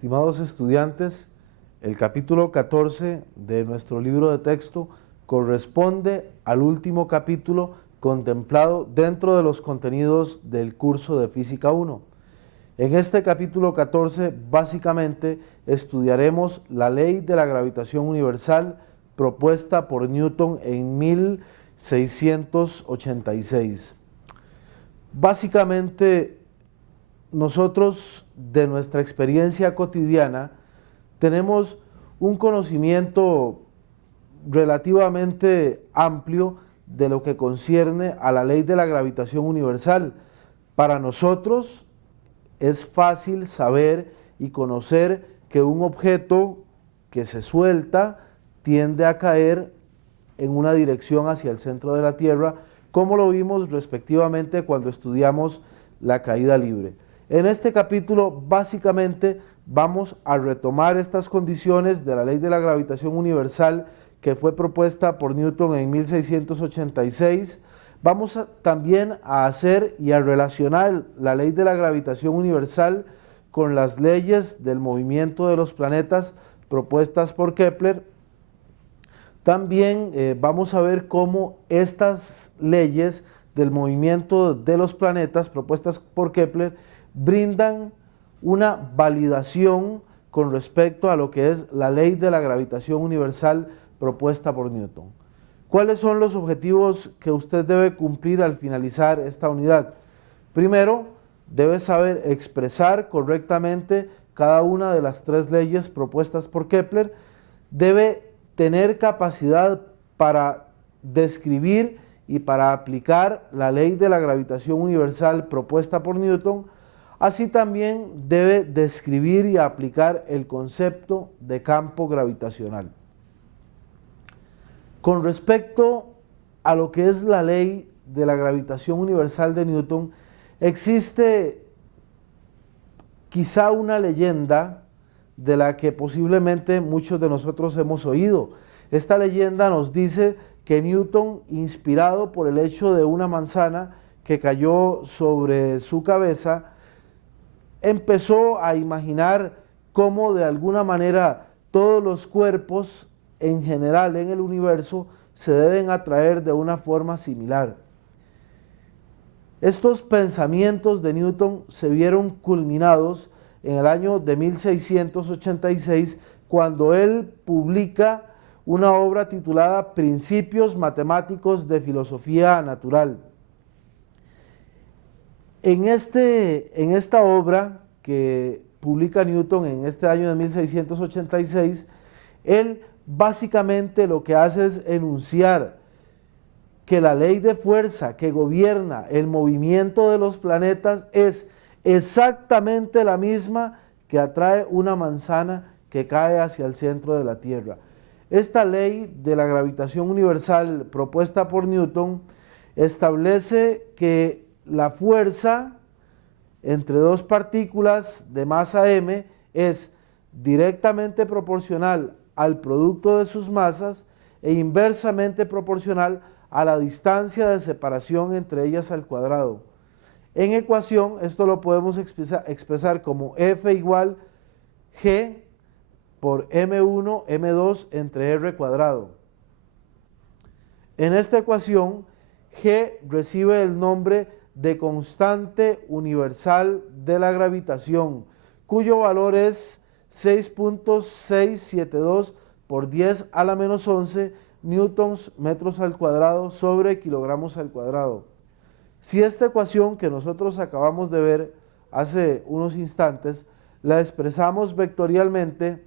Estimados estudiantes, el capítulo 14 de nuestro libro de texto corresponde al último capítulo contemplado dentro de los contenidos del curso de Física 1. En este capítulo 14 básicamente estudiaremos la ley de la gravitación universal propuesta por Newton en 1686. Básicamente, nosotros de nuestra experiencia cotidiana tenemos un conocimiento relativamente amplio de lo que concierne a la ley de la gravitación universal. Para nosotros es fácil saber y conocer que un objeto que se suelta tiende a caer en una dirección hacia el centro de la Tierra, como lo vimos respectivamente cuando estudiamos la caída libre. En este capítulo básicamente vamos a retomar estas condiciones de la ley de la gravitación universal que fue propuesta por Newton en 1686. Vamos también a hacer y a relacionar la ley de la gravitación universal con las leyes del movimiento de los planetas propuestas por Kepler. También vamos a ver cómo estas leyes del movimiento de los planetas propuestas por Kepler brindan una validación con respecto a lo que es la ley de la gravitación universal propuesta por Newton. ¿Cuáles son los objetivos que usted debe cumplir al finalizar esta unidad? Primero, debe saber expresar correctamente cada una de las tres leyes propuestas por Kepler. Debe tener capacidad para describir y para aplicar la ley de la gravitación universal propuesta por Newton. Así también debe describir y aplicar el concepto de campo gravitacional. Con respecto a lo que es la ley de la gravitación universal de Newton, existe quizá una leyenda de la que posiblemente muchos de nosotros hemos oído. Esta leyenda nos dice que Newton, inspirado por el hecho de una manzana que cayó sobre su cabeza, empezó a imaginar cómo de alguna manera todos los cuerpos en general en el universo se deben atraer de una forma similar. Estos pensamientos de Newton se vieron culminados en el año de 1686 cuando él publica una obra titulada Principios Matemáticos de Filosofía Natural. En esta obra que publica Newton en este año de 1686, él básicamente lo que hace es enunciar que la ley de fuerza que gobierna el movimiento de los planetas es exactamente la misma que atrae una manzana que cae hacia el centro de la Tierra. Esta ley de la gravitación universal propuesta por Newton establece que la fuerza entre dos partículas de masa m es directamente proporcional al producto de sus masas e inversamente proporcional a la distancia de separación entre ellas al cuadrado. En ecuación, esto lo podemos expresar como F igual G por M1, M2 entre R cuadrado. En esta ecuación, G recibe el nombre de constante universal de la gravitación, cuyo valor es 6.672 por 10 a la menos 11 newtons metros al cuadrado sobre kilogramos al cuadrado. Si esta ecuación que nosotros acabamos de ver hace unos instantes la expresamos vectorialmente,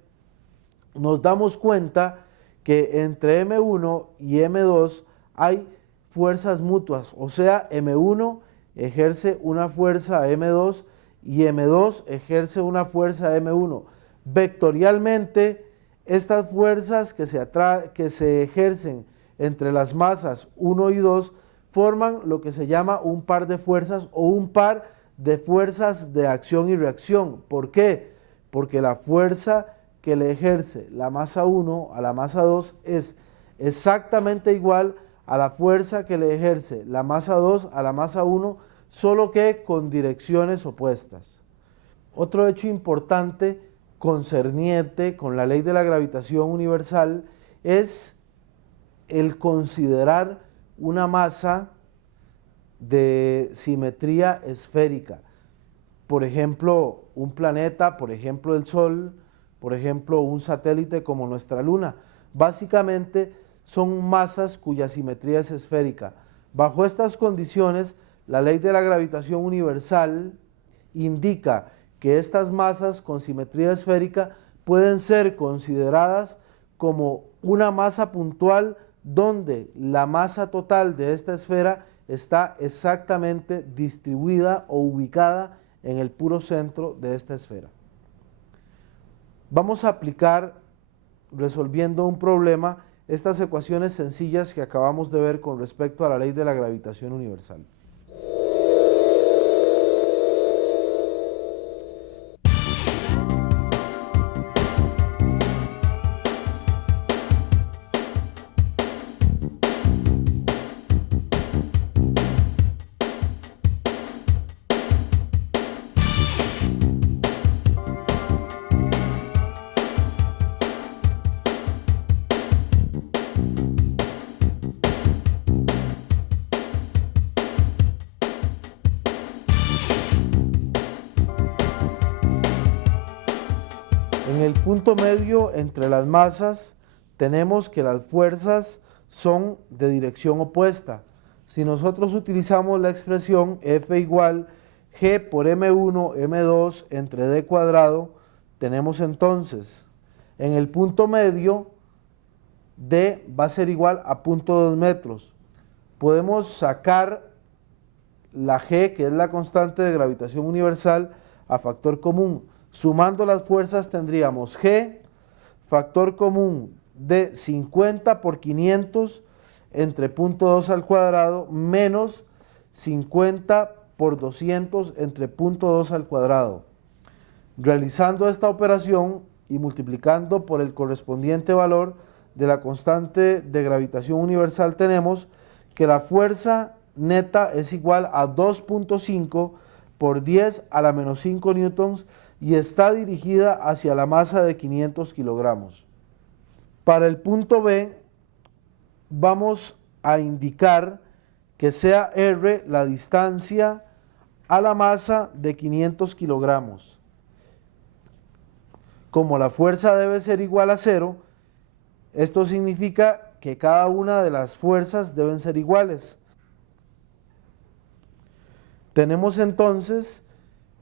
nos damos cuenta que entre M1 y M2 hay fuerzas mutuas, o sea, M1 ejerce una fuerza a M2 y M2 ejerce una fuerza a M1. Vectorialmente, estas fuerzas que se ejercen entre las masas 1 y 2 forman lo que se llama un par de fuerzas o un par de fuerzas de acción y reacción. ¿Por qué? Porque la fuerza que le ejerce la masa 1 a la masa 2 es exactamente igual a la fuerza que le ejerce la masa 2 a la masa 1, solo que con direcciones opuestas. Otro hecho importante concerniente con la ley de la gravitación universal es el considerar una masa de simetría esférica. Por ejemplo, un planeta, por ejemplo el Sol, por ejemplo un satélite como nuestra Luna. Básicamente son masas cuya simetría es esférica. Bajo estas condiciones, la ley de la gravitación universal indica que estas masas con simetría esférica pueden ser consideradas como una masa puntual donde la masa total de esta esfera está exactamente distribuida o ubicada en el puro centro de esta esfera. Vamos a aplicar, resolviendo un problema, estas ecuaciones sencillas que acabamos de ver con respecto a la ley de la gravitación universal. En el punto medio entre las masas tenemos que las fuerzas son de dirección opuesta. Si nosotros utilizamos la expresión F igual G por M1, M2 entre D cuadrado, tenemos entonces en el punto medio D va a ser igual a 0.2 metros. Podemos sacar la G, que es la constante de gravitación universal, a factor común. Sumando las fuerzas tendríamos G, factor común de 50 por 500 entre 0.2 al cuadrado menos 50 por 200 entre 0.2 al cuadrado. Realizando esta operación y multiplicando por el correspondiente valor de la constante de gravitación universal, tenemos que la fuerza neta es igual a 2.5 por 10 a la menos 5 newtons y está dirigida hacia la masa de 500 kilogramos. Para el punto B vamos a indicar que sea R la distancia a la masa de 500 kilogramos. Como la fuerza debe ser igual a 0, esto significa que cada una de las fuerzas deben ser iguales. Tenemos entonces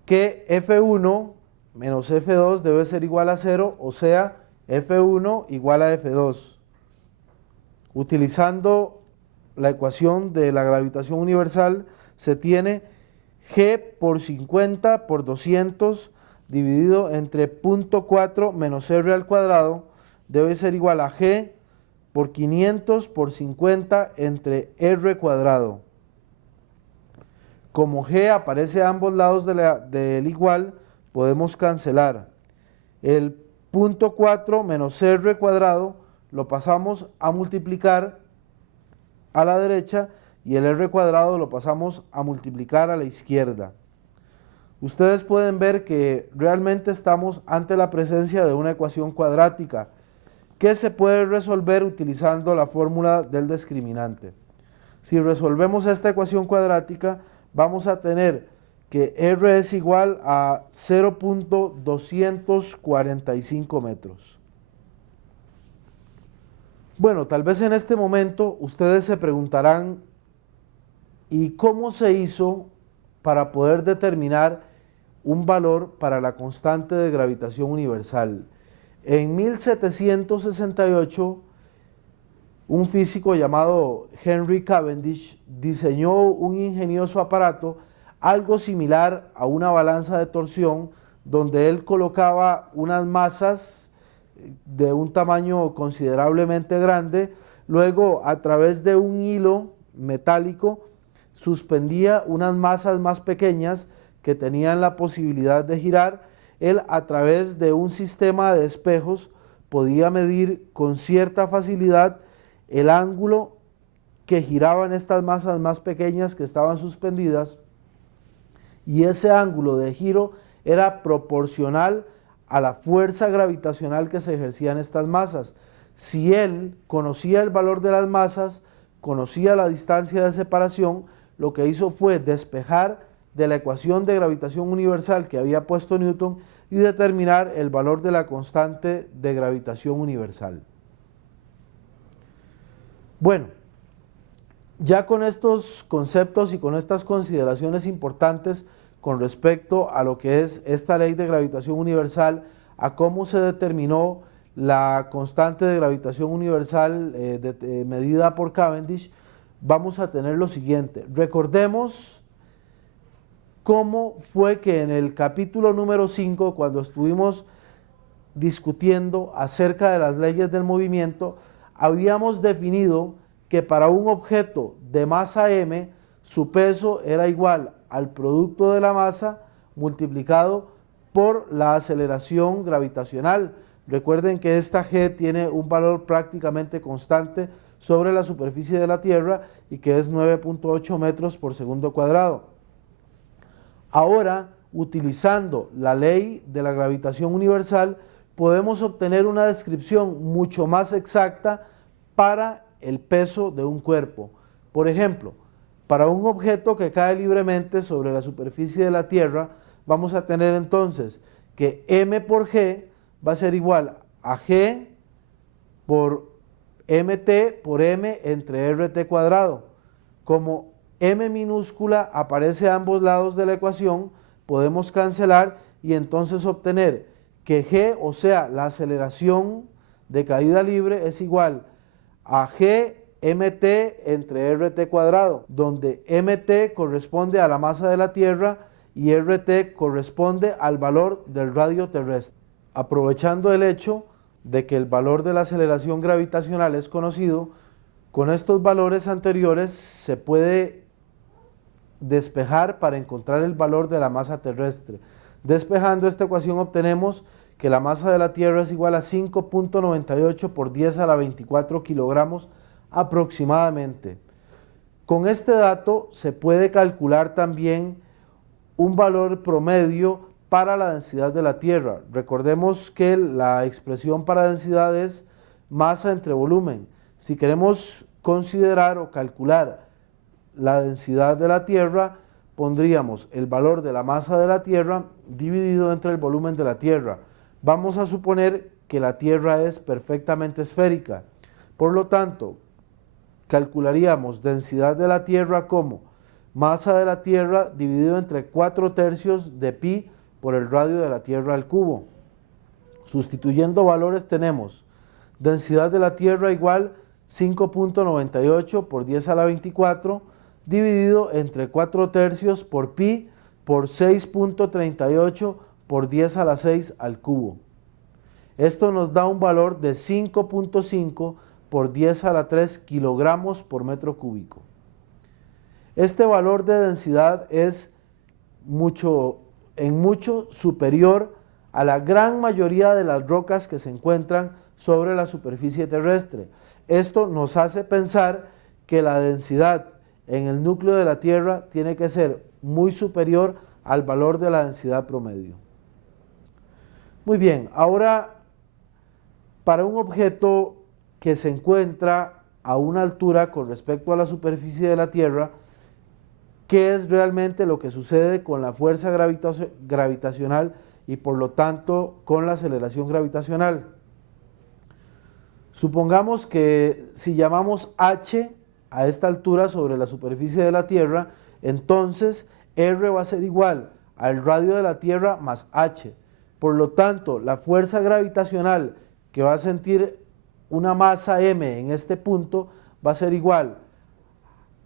que F1 menos F2 debe ser igual a 0, o sea, F1 igual a F2. Utilizando la ecuación de la gravitación universal, se tiene G por 50 por 200 dividido entre 0.4 menos R al cuadrado debe ser igual a G por 500 por 50 entre R cuadrado. Como G aparece a ambos lados del igual, podemos cancelar. El 0.4 menos R cuadrado lo pasamos a multiplicar a la derecha y el R cuadrado lo pasamos a multiplicar a la izquierda. Ustedes pueden ver que realmente estamos ante la presencia de una ecuación cuadrática que se puede resolver utilizando la fórmula del discriminante. Si resolvemos esta ecuación cuadrática, vamos a tener que R es igual a 0.245 metros. Bueno, tal vez en este momento ustedes se preguntarán, ¿y cómo se hizo para poder determinar un valor para la constante de gravitación universal? En 1768, un físico llamado Henry Cavendish diseñó un ingenioso aparato, algo similar a una balanza de torsión, donde él colocaba unas masas de un tamaño considerablemente grande, luego a través de un hilo metálico suspendía unas masas más pequeñas que tenían la posibilidad de girar. Él, a través de un sistema de espejos, podía medir con cierta facilidad el ángulo que giraban estas masas más pequeñas que estaban suspendidas, y ese ángulo de giro era proporcional a la fuerza gravitacional que se ejercía en estas masas. Si él conocía el valor de las masas, conocía la distancia de separación, lo que hizo fue despejar de la ecuación de gravitación universal que había puesto Newton y determinar el valor de la constante de gravitación universal. Bueno, ya con estos conceptos y con estas consideraciones importantes con respecto a lo que es esta ley de gravitación universal, a cómo se determinó la constante de gravitación universal medida por Cavendish, vamos a tener lo siguiente. Recordemos cómo fue que en el capítulo número 5, cuando estuvimos discutiendo acerca de las leyes del movimiento, habíamos definido que para un objeto de masa m, su peso era igual al producto de la masa multiplicado por la aceleración gravitacional. Recuerden que esta g tiene un valor prácticamente constante sobre la superficie de la Tierra y que es 9.8 metros por segundo cuadrado. Ahora, utilizando la ley de la gravitación universal, podemos obtener una descripción mucho más exacta para el peso de un cuerpo. Por ejemplo, para un objeto que cae libremente sobre la superficie de la Tierra, vamos a tener entonces que m por g va a ser igual a g por mt por m entre rt cuadrado. Como m minúscula aparece a ambos lados de la ecuación, podemos cancelar y entonces obtener que g, o sea, la aceleración de caída libre, es igual a g mt entre rt cuadrado, donde mt corresponde a la masa de la Tierra y rt corresponde al valor del radio terrestre. Aprovechando el hecho de que el valor de la aceleración gravitacional es conocido, con estos valores anteriores se puede despejar para encontrar el valor de la masa terrestre. Despejando esta ecuación obtenemos que la masa de la Tierra es igual a 5.98 por 10 a la 24 kilogramos aproximadamente. Con este dato se puede calcular también un valor promedio para la densidad de la Tierra. Recordemos que la expresión para densidad es masa entre volumen. Si queremos considerar o calcular la densidad de la Tierra, pondríamos el valor de la masa de la Tierra dividido entre el volumen de la Tierra. Vamos a suponer que la Tierra es perfectamente esférica. Por lo tanto, calcularíamos densidad de la Tierra como masa de la Tierra dividido entre 4/3 de pi por el radio de la Tierra al cubo. Sustituyendo valores tenemos densidad de la Tierra igual 5.98 por 10 a la 24 dividido entre 4/3 por pi por 6.38 por 10 a la 6 al cubo. Esto nos da un valor de 5.5 por 10 a la 3 kilogramos por metro cúbico. Este valor de densidad es en mucho superior a la gran mayoría de las rocas que se encuentran sobre la superficie terrestre. Esto nos hace pensar que la densidad en el núcleo de la Tierra tiene que ser muy superior al valor de la densidad promedio. Muy bien, ahora para un objeto que se encuentra a una altura con respecto a la superficie de la Tierra, ¿qué es realmente lo que sucede con la fuerza gravitacional y por lo tanto con la aceleración gravitacional? Supongamos que si llamamos h a esta altura sobre la superficie de la Tierra, entonces r va a ser igual al radio de la Tierra más h. Por lo tanto, la fuerza gravitacional que va a sentir una masa m en este punto va a ser igual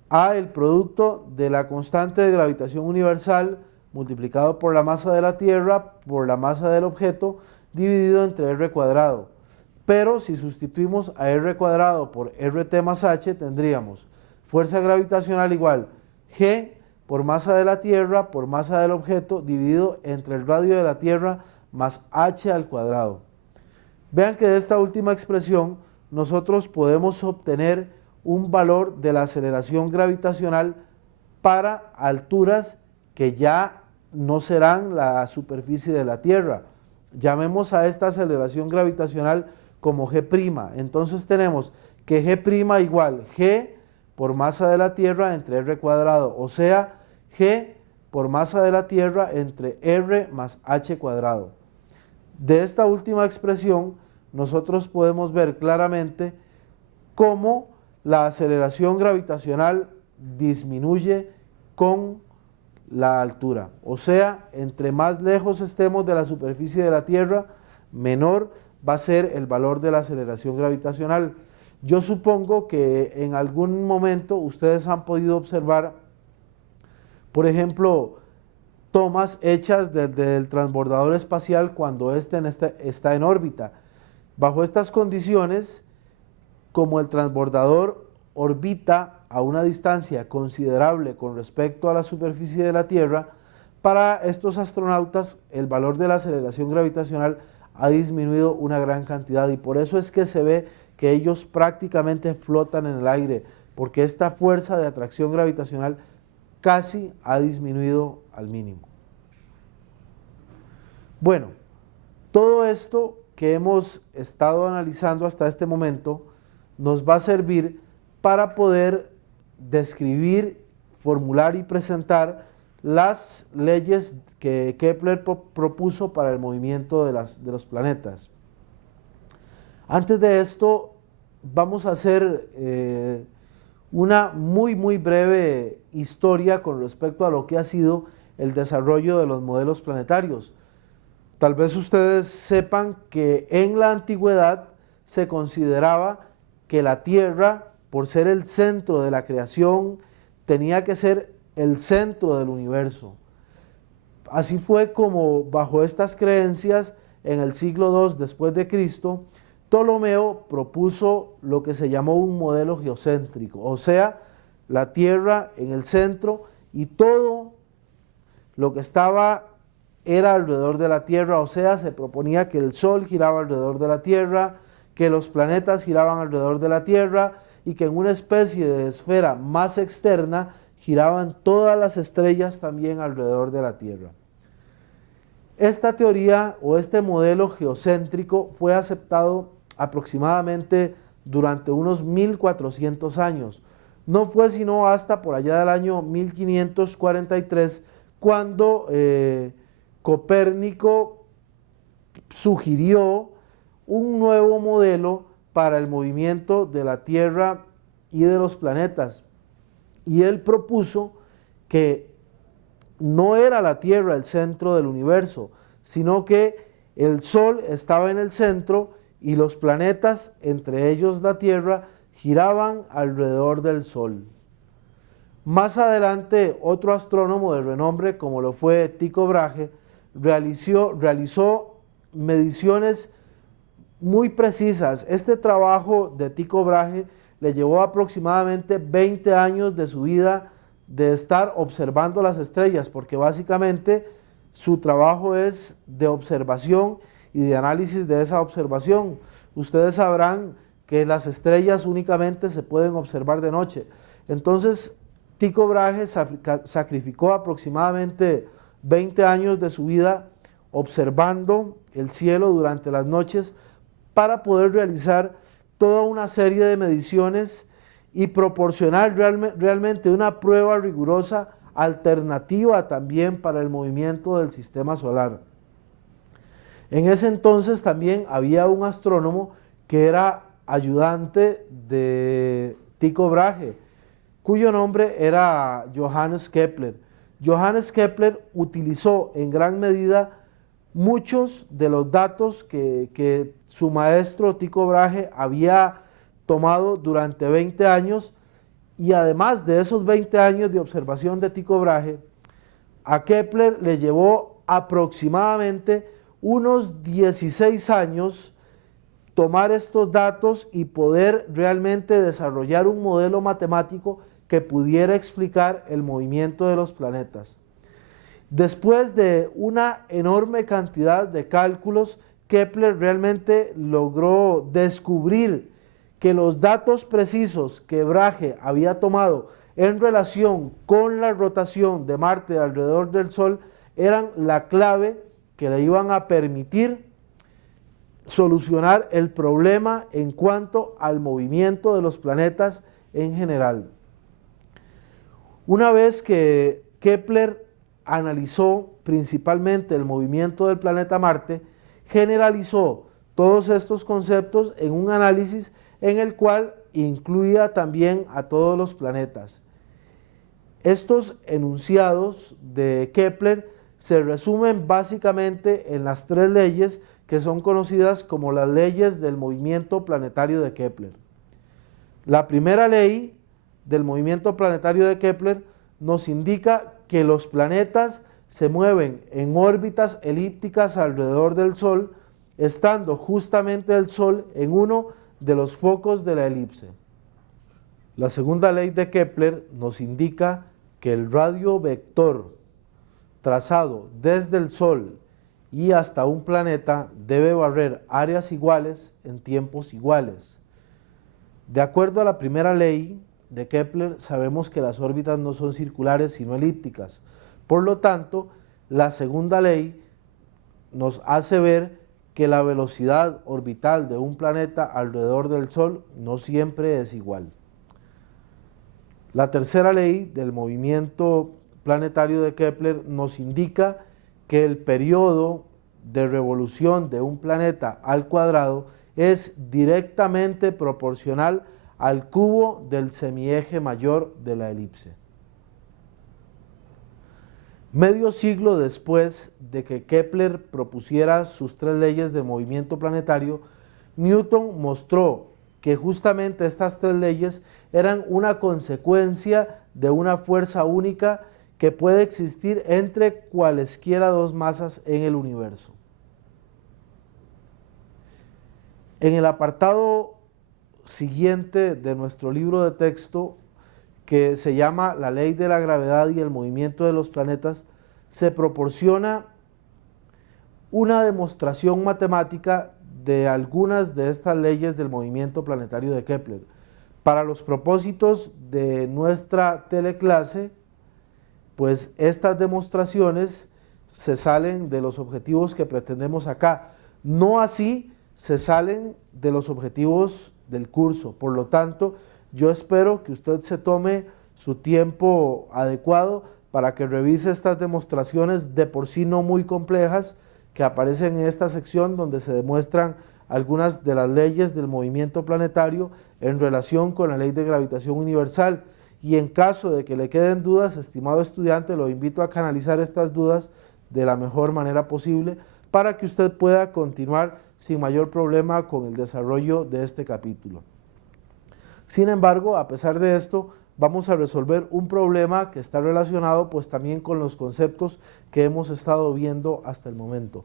a el producto de la constante de gravitación universal multiplicado por la masa de la Tierra por la masa del objeto dividido entre r cuadrado. Pero si sustituimos a r cuadrado por rt más h, tendríamos fuerza gravitacional igual g por masa de la Tierra por masa del objeto dividido entre el radio de la Tierra más h al cuadrado. Vean que de esta última expresión nosotros podemos obtener un valor de la aceleración gravitacional para alturas que ya no serán la superficie de la Tierra. Llamemos a esta aceleración gravitacional como G'. Entonces tenemos que G' igual G por masa de la Tierra entre R cuadrado, o sea, G por masa de la Tierra entre R más H cuadrado. De esta última expresión, nosotros podemos ver claramente cómo la aceleración gravitacional disminuye con la altura. O sea, entre más lejos estemos de la superficie de la Tierra, menor va a ser el valor de la aceleración gravitacional. Yo supongo que en algún momento ustedes han podido observar, por ejemplo, tomas hechas desde el transbordador espacial cuando éste está en órbita. Bajo estas condiciones, como el transbordador orbita a una distancia considerable con respecto a la superficie de la Tierra, para estos astronautas el valor de la aceleración gravitacional ha disminuido una gran cantidad, y por eso es que se ve que ellos prácticamente flotan en el aire, porque esta fuerza de atracción gravitacional casi ha disminuido al mínimo. Bueno, todo esto que hemos estado analizando hasta este momento nos va a servir para poder describir, formular y presentar las leyes que Kepler propuso para el movimiento de los planetas. Antes de esto, vamos a hacer una muy breve historia con respecto a lo que ha sido el desarrollo de los modelos planetarios. Tal vez ustedes sepan que en la antigüedad se consideraba que la Tierra, por ser el centro de la creación, tenía que ser el centro del universo. Así fue como, bajo estas creencias, en el siglo II después de Cristo, Ptolomeo propuso lo que se llamó un modelo geocéntrico, o sea, la Tierra en el centro y todo lo que estaba era alrededor de la Tierra, o sea, se proponía que el Sol giraba alrededor de la Tierra, que los planetas giraban alrededor de la Tierra y que en una especie de esfera más externa giraban todas las estrellas también alrededor de la Tierra. Esta teoría o este modelo geocéntrico fue aceptado aproximadamente durante unos 1400 años. No fue sino hasta por allá del año 1543 cuando Copérnico sugirió un nuevo modelo para el movimiento de la Tierra y de los planetas. Y él propuso que no era la Tierra el centro del universo, sino que el Sol estaba en el centro y los planetas, entre ellos la Tierra, giraban alrededor del Sol. Más adelante, otro astrónomo de renombre, como lo fue Tycho Brahe, realizó mediciones muy precisas. Este trabajo de Tycho Brahe le llevó aproximadamente 20 años de su vida de estar observando las estrellas, porque básicamente su trabajo es de observación y de análisis de esa observación. Ustedes sabrán que las estrellas únicamente se pueden observar de noche. Entonces, Tycho Brahe sacrificó aproximadamente 20 años de su vida observando el cielo durante las noches para poder realizar toda una serie de mediciones y proporcionar realmente una prueba rigurosa alternativa también para el movimiento del sistema solar. En ese entonces también había un astrónomo que era ayudante de Tycho Brahe, cuyo nombre era Johannes Kepler. Johannes Kepler utilizó en gran medida muchos de los datos que su maestro Tycho Brahe había tomado durante 20 años, y además de esos 20 años de observación de Tycho Brahe, a Kepler le llevó aproximadamente unos 16 años tomar estos datos y poder realmente desarrollar un modelo matemático que pudiera explicar el movimiento de los planetas. Después de una enorme cantidad de cálculos, Kepler realmente logró descubrir que los datos precisos que Brahe había tomado en relación con la rotación de Marte alrededor del Sol eran la clave que le iban a permitir solucionar el problema en cuanto al movimiento de los planetas en general. Una vez que Kepler analizó principalmente el movimiento del planeta Marte, generalizó todos estos conceptos en un análisis en el cual incluía también a todos los planetas. Estos enunciados de Kepler se resumen básicamente en las tres leyes que son conocidas como las leyes del movimiento planetario de Kepler. La primera ley del movimiento planetario de Kepler nos indica que los planetas se mueven en órbitas elípticas alrededor del Sol, estando justamente el Sol en uno de los focos de la elipse. La segunda ley de Kepler nos indica que el radio vector trazado desde el Sol y hasta un planeta debe barrer áreas iguales en tiempos iguales. De acuerdo a la primera ley de Kepler, sabemos que las órbitas no son circulares sino elípticas. Por lo tanto, la segunda ley nos hace ver que la velocidad orbital de un planeta alrededor del Sol no siempre es igual. La tercera ley del movimiento planetario de Kepler nos indica que el periodo de revolución de un planeta al cuadrado es directamente proporcional al cubo del semieje mayor de la elipse. Medio siglo después de que Kepler propusiera sus tres leyes de movimiento planetario, Newton mostró que justamente estas tres leyes eran una consecuencia de una fuerza única que puede existir entre cualesquiera dos masas en el universo. En el apartado siguiente de nuestro libro de texto, que se llama La ley de la gravedad y el movimiento de los planetas, se proporciona una demostración matemática de algunas de estas leyes del movimiento planetario de Kepler. Para los propósitos de nuestra teleclase, pues estas demostraciones se salen de los objetivos que pretendemos acá. No así se salen de los objetivos del curso. Por lo tanto, yo espero que usted se tome su tiempo adecuado para que revise estas demostraciones de por sí no muy complejas que aparecen en esta sección donde se demuestran algunas de las leyes del movimiento planetario en relación con la ley de gravitación universal. Y en caso de que le queden dudas, estimado estudiante, lo invito a canalizar estas dudas de la mejor manera posible para que usted pueda continuar sin mayor problema con el desarrollo de este capítulo. Sin embargo, a pesar de esto, vamos a resolver un problema que está relacionado pues también con los conceptos que hemos estado viendo hasta el momento.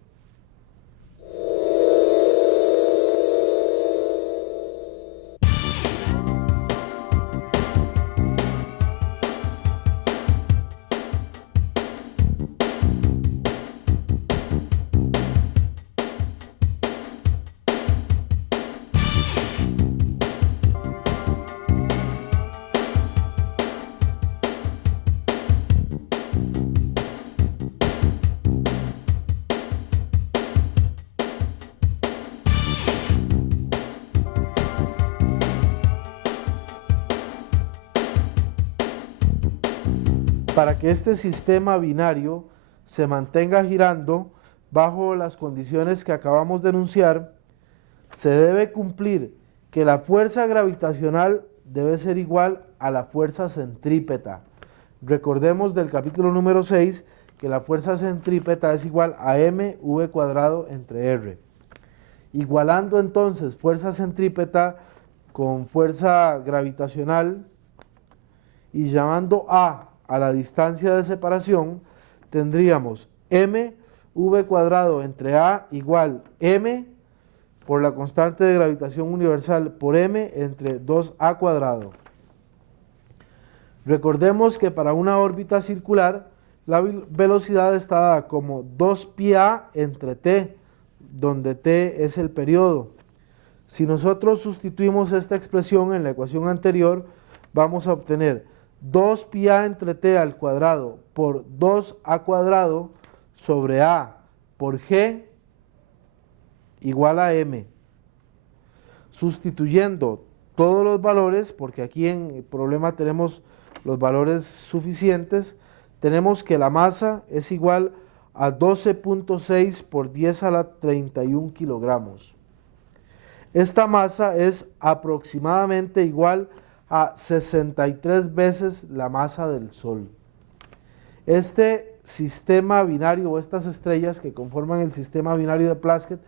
Para que este sistema binario se mantenga girando bajo las condiciones que acabamos de enunciar, se debe cumplir que la fuerza gravitacional debe ser igual a la fuerza centrípeta. Recordemos del capítulo número 6 que la fuerza centrípeta es igual a mv cuadrado entre r. Igualando entonces fuerza centrípeta con fuerza gravitacional y llamando a la distancia de separación, tendríamos mv cuadrado entre a igual m por la constante de gravitación universal por m entre 2a cuadrado. Recordemos que para una órbita circular la velocidad está dada como 2πa entre t, donde t es el periodo. Si nosotros sustituimos esta expresión en la ecuación anterior, vamos a obtener 2πa entre t al cuadrado por 2a cuadrado sobre a por g igual a m. Sustituyendo todos los valores, porque aquí en el problema tenemos los valores suficientes, tenemos que la masa es igual a 12.6 por 10 a la 31 kilogramos. Esta masa es aproximadamente igual a 63 veces la masa del Sol. Este sistema binario o estas estrellas que conforman el sistema binario de Plaskett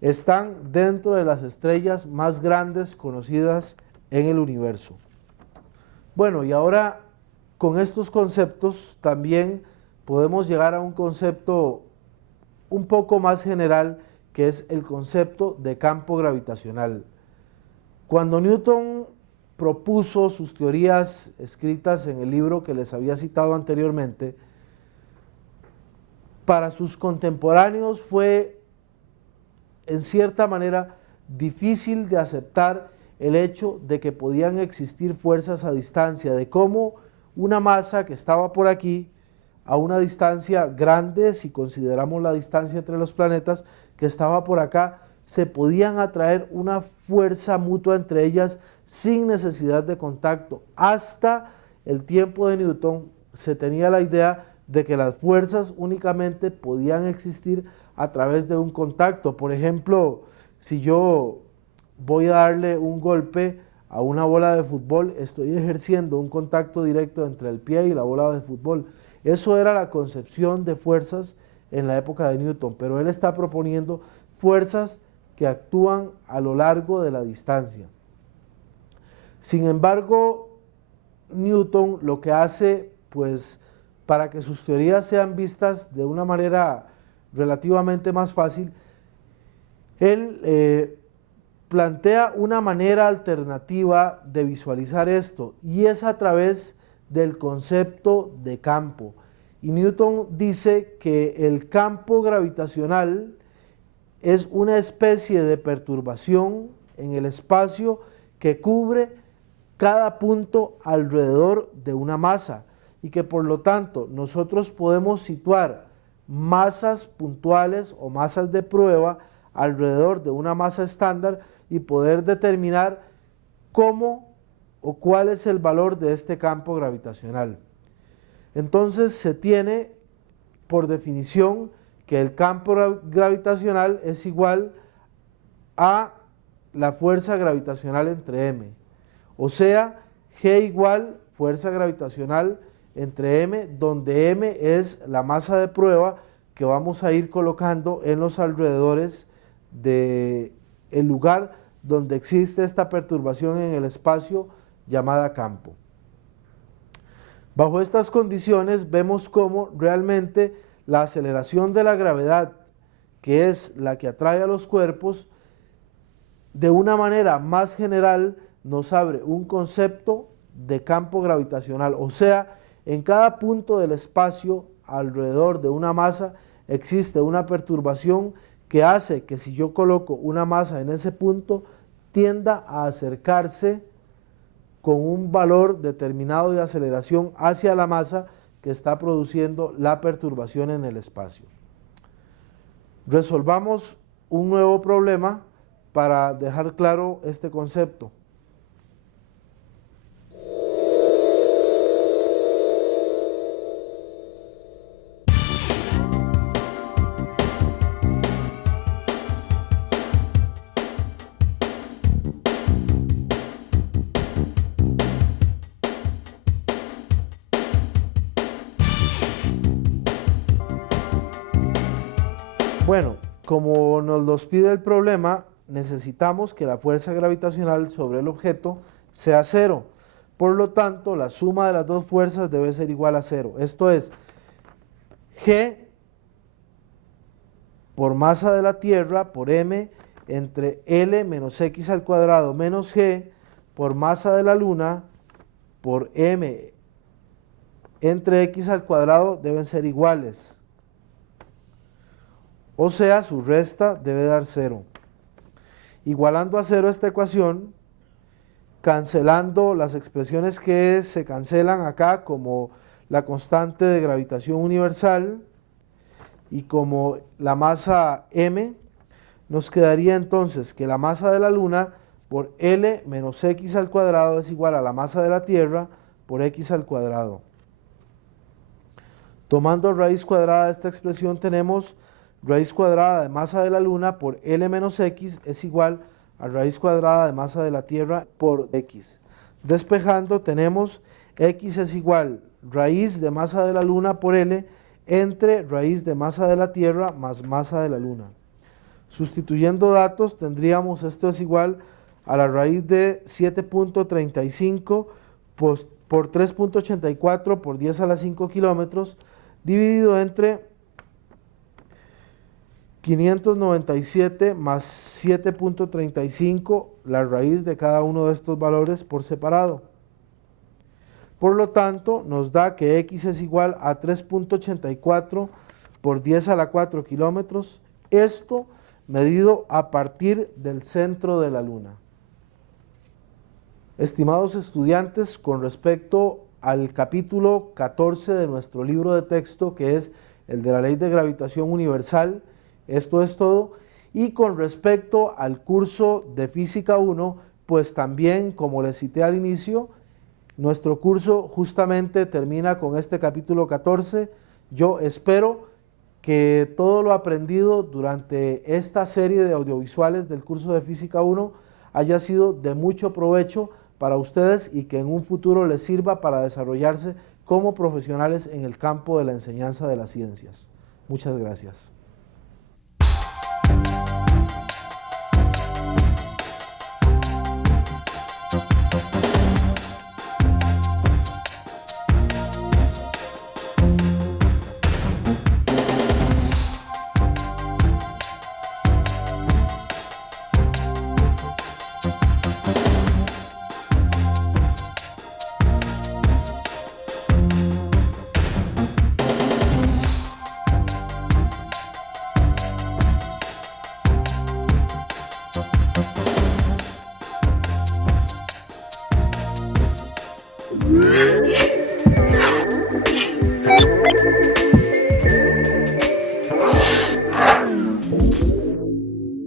están dentro de las estrellas más grandes conocidas en el universo. Bueno, y ahora con estos conceptos también podemos llegar a un concepto un poco más general, que es el concepto de campo gravitacional. Cuando Newton propuso sus teorías escritas en el libro que les había citado anteriormente, para sus contemporáneos fue en cierta manera difícil de aceptar el hecho de que podían existir fuerzas a distancia, de cómo una masa que estaba por aquí, a una distancia grande, si consideramos la distancia entre los planetas, que estaba por acá, se podían atraer una fuerza mutua entre ellas sin necesidad de contacto. Hasta el tiempo de Newton se tenía la idea de que las fuerzas únicamente podían existir a través de un contacto. Por ejemplo, si yo voy a darle un golpe a una bola de fútbol, estoy ejerciendo un contacto directo entre el pie y la bola de fútbol. Eso era la concepción de fuerzas en la época de Newton, pero él está proponiendo fuerzas que actúan a lo largo de la distancia. Sin embargo, Newton lo que hace, pues, para que sus teorías sean vistas de una manera relativamente más fácil, él plantea una manera alternativa de visualizar esto, y es a través del concepto de campo. Y Newton dice que el campo gravitacional es una especie de perturbación en el espacio que cubre cada punto alrededor de una masa, y que por lo tanto nosotros podemos situar masas puntuales o masas de prueba alrededor de una masa estándar y poder determinar cómo o cuál es el valor de este campo gravitacional. Entonces se tiene por definición que el campo gravitacional es igual a la fuerza gravitacional entre m, o sea, G igual fuerza gravitacional entre m, donde m es la masa de prueba que vamos a ir colocando en los alrededores del lugar donde existe esta perturbación en el espacio llamada campo. Bajo estas condiciones vemos cómo realmente la aceleración de la gravedad, que es la que atrae a los cuerpos, de una manera más general nos abre un concepto de campo gravitacional, o sea, en cada punto del espacio alrededor de una masa existe una perturbación que hace que si yo coloco una masa en ese punto tienda a acercarse con un valor determinado de aceleración hacia la masa que está produciendo la perturbación en el espacio. Resolvamos un nuevo problema para dejar claro este concepto. Bueno, como nos los pide el problema, necesitamos que la fuerza gravitacional sobre el objeto sea cero. Por lo tanto, la suma de las dos fuerzas debe ser igual a cero. Esto es, G por masa de la Tierra por m entre L menos x al cuadrado menos G por masa de la Luna por m entre x al cuadrado deben ser iguales. O sea, su resta debe dar 0. Igualando a 0 esta ecuación, cancelando las expresiones que se cancelan acá, como la constante de gravitación universal y como la masa m, nos quedaría entonces que la masa de la Luna por L menos X al cuadrado es igual a la masa de la Tierra por X al cuadrado. Tomando raíz cuadrada de esta expresión tenemos raíz cuadrada de masa de la Luna por L menos X es igual a raíz cuadrada de masa de la Tierra por X. Despejando tenemos X es igual raíz de masa de la Luna por L entre raíz de masa de la Tierra más masa de la Luna. Sustituyendo datos tendríamos esto es igual a la raíz de 7.35 por 3.84 por 10 a la 5 kilómetros dividido entre 597 más 7.35, la raíz de cada uno de estos valores por separado. Por lo tanto, nos da que X es igual a 3.84 por 10 a la 4 kilómetros, esto medido a partir del centro de la Luna. Estimados estudiantes, con respecto al capítulo 14 de nuestro libro de texto, que es el de la ley de gravitación universal, esto es todo. Y con respecto al curso de Física 1, pues también, como les cité al inicio, nuestro curso justamente termina con este capítulo 14. Yo espero que todo lo aprendido durante esta serie de audiovisuales del curso de Física 1 haya sido de mucho provecho para ustedes y que en un futuro les sirva para desarrollarse como profesionales en el campo de la enseñanza de las ciencias. Muchas gracias.